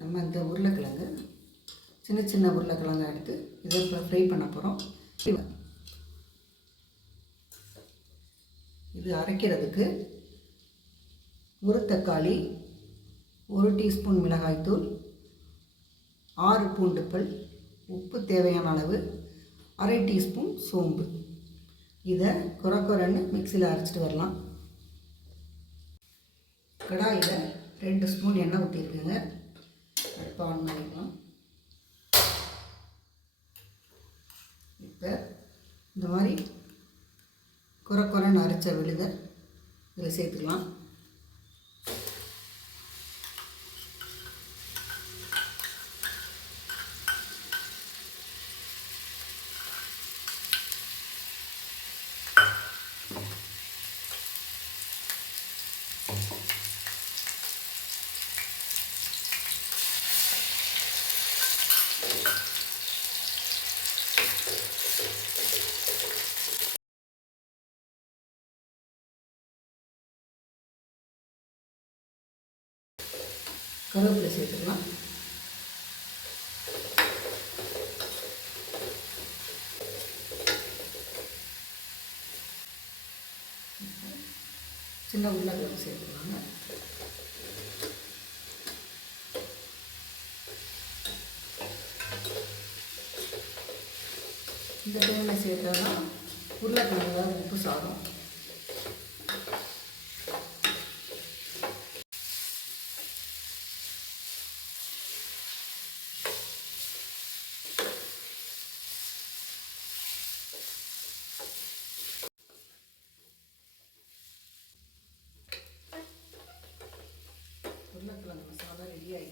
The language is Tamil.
நம்ம இந்த உருளைக்கிழங்கு சின்ன சின்ன உருளைக்கிழங்கு எடுத்து இதை இப்போ ஃப்ரை பண்ண போகிறோம். இது அரைக்கிறதுக்கு ஒரு தக்காளி, 1 டீஸ்பூன் மிளகாய்த்தூள், 6 பூண்டுப்பல், உப்பு தேவையான அளவு, அரை டீஸ்பூன் சோம்பு. இதை குறன்னு மிக்சியில் அரைச்சிட்டு வரலாம். கடாயில் 2 ஸ்பூன் எண்ணெய் ஊற்றிருக்குங்க. அடுப்பை ஆன் பண்ணிக்கலாம். இப்போ இந்த மாதிரி குறன்னு அரைச்ச விழுதை இதில் சேர்த்துக்கலாம். கருவேப்பிலை சேர்த்துக்கலாம். சின்ன உருளைக்கிழங்கு சேர்த்துக்கலாங்க. இந்த டைமில் சேர்த்தா உருளைக்கிழங்குல உப்பு சாதம். உருளைக்கிழங்கு மசாலா ரெடி ஆகிடுச்சு.